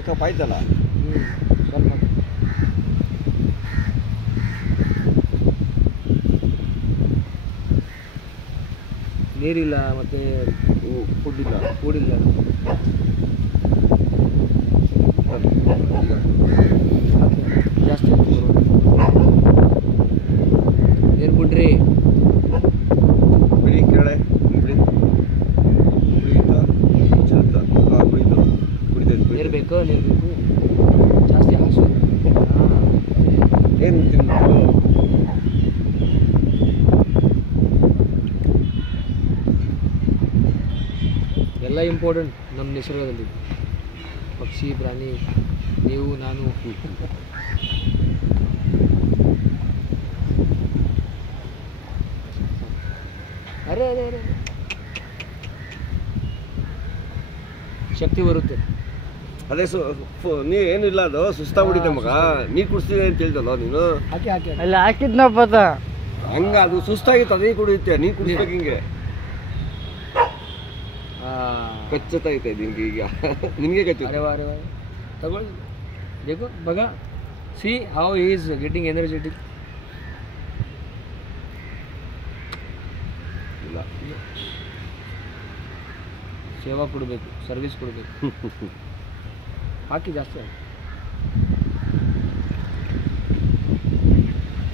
Pickup ಆಯ್ತಲ್ಲ. ಸ್ವಲ್ಪ ನೀರಿಲ್ಲ ಮತ್ತು ಫುಡ್ ಕೂಡಿಲ್ಲ. ಜಾಸ್ತಿ ನೀರು ಬಿಡ್ರಿ. ಬಿಳಿ ಕೆಳಗಡೆ ನೀರು ಬೇಕು ಜಾಸ್ತಿ ಹಾಸು. ಏನು ಎಲ್ಲ ಇಂಪಾರ್ಟೆಂಟ್ ನಮ್ಮ ನಿಸರ್ಗದಲ್ಲಿ. ಪಕ್ಷಿ ಪ್ರಾಣಿ ನೀವು ನಾನು. ಅರೆ ಅರೆ ಅರೆ ಶಕ್ತಿ ಬರುತ್ತೆ. ಅದೇ ನೀ ಏನಿಲ್ಲ ಅದು ಸುಸ್ತಾಗ್ಬಿಟ್ಟಿದೆ ಮಗ. ನೀರು ಕುಡಿಸ್ತೀನಿ ಅಂತ ಹೇಳ್ದಲ್ಲ ನೀನು. ಅಲ್ಲ ಹಾಕಿದ್ನಪ್ಪ ಹಂಗ ಅದು ಸುಸ್ತಾಗಿತ್ತು ಅದೇ ಕುಡಿಯುತ್ತೆ. ನೀರು ಕುಡಿಸ್ಬೇಕು ಹಿಂಗೆ. ಕಚ್ಚತೈತೆ ನಿನ್ಗೆ ಈಗ. ನಿನಗೆ ಕಚ್ಚ. ಅರೆ ವಾ ತಗೊಳ್ಳಿ देखो बघा. सी how he is getting energetic. ಇಲ್ಲ ಸೇವಾ ಕೊಡಬೇಕು, ಸರ್ವಿಸ್ ಕೊಡಬೇಕು. ಹಾಕಿ ಜಾಸ್ತಿ.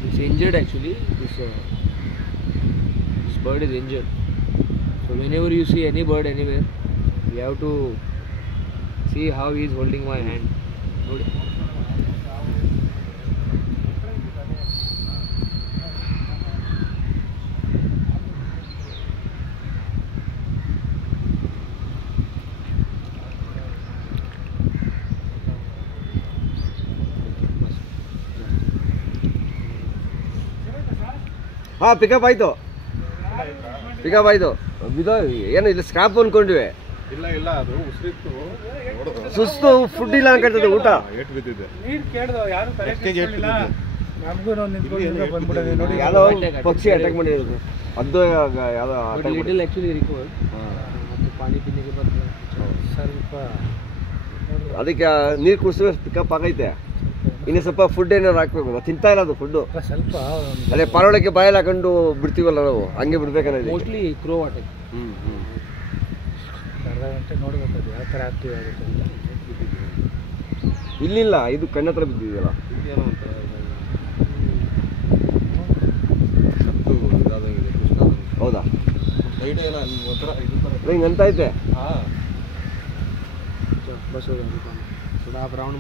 It's injured actually. This bird is injured. So whenever you see any bird anywhere, you have to see how he is holding my hand. Good. ಹಾಂ pickup ಆಯಿತು. ಏನು ಇಲ್ಲ scrap ಅಂದ್ಕೊಂಡ್ವಿ. ಇಲ್ಲ ಅದು ಉಸಿರಿತ್ತು. ಸುಸ್ತು ಫುಡ್ ಇಲ್ಲ ಅನ್ಕೊಳ್ತದೆ. ಊಟ ಯಾವುದೋ ಪಕ್ಷಿ ಅಟ್ಯಾಕ್ ಮಾಡಿರೋದು. ಅದು ಯಾವುದೋ ಲಿಟಲ್ ಆ್ಯಕ್ಚುಲಿ ರಿಕವರ್ಡ್. ಪಾನಿ ಪಿನಿಗೆ ಬರ್ತದೆ ಸ್ವಲ್ಪ. ಅದಕ್ಕೆ ನೀರು ಕುಡಿಸಿದ್ರೆ ಪಿಕಪ್ ಆಗೈತೆ. ಇನ್ನು ಸ್ವಲ್ಪ ಫುಡ್ ಏನಾರು ಹಾಕ್ಬೇಕು. ತಿಂತಾ ಇಲ್ಲ ಅದು ಫುಡ್ಡು. ಸ್ವಲ್ಪ ಅದೇ ಪಾರೋಳಕ್ಕೆ ಬಾಯಲ್ಲಿ ಹಾಕೊಂಡು ಬಿಡ್ತೀವಲ್ಲ ನಾವು, ಹಂಗೆ ಬಿಡ್ಬೇಕನ್ನೋದು. ಮೋಸ್ಟ್ಲಿ ಕ್ರೋ ಅಟ್ಯಾಕ್. ಅರ್ಧ ಗಂಟೆ ನೋಡ್ಬೇಕು ಯಾವ ಥರ ಆಕ್ಟಿವ್ ಆಗುತ್ತೆ ಅಂತ. ಇಲ್ಲಿಲ್ಲ, ಇದು ಕಣ್ಣ ಹತ್ರ ಬಿದ್ದಿದೆಯಲ್ಲ. ಹೌದಾ? ಹಿಂಗೆ ಅಂತ ಐತೆ. ಬಸ್ ಹೋಗಿ ರೌಂಡ್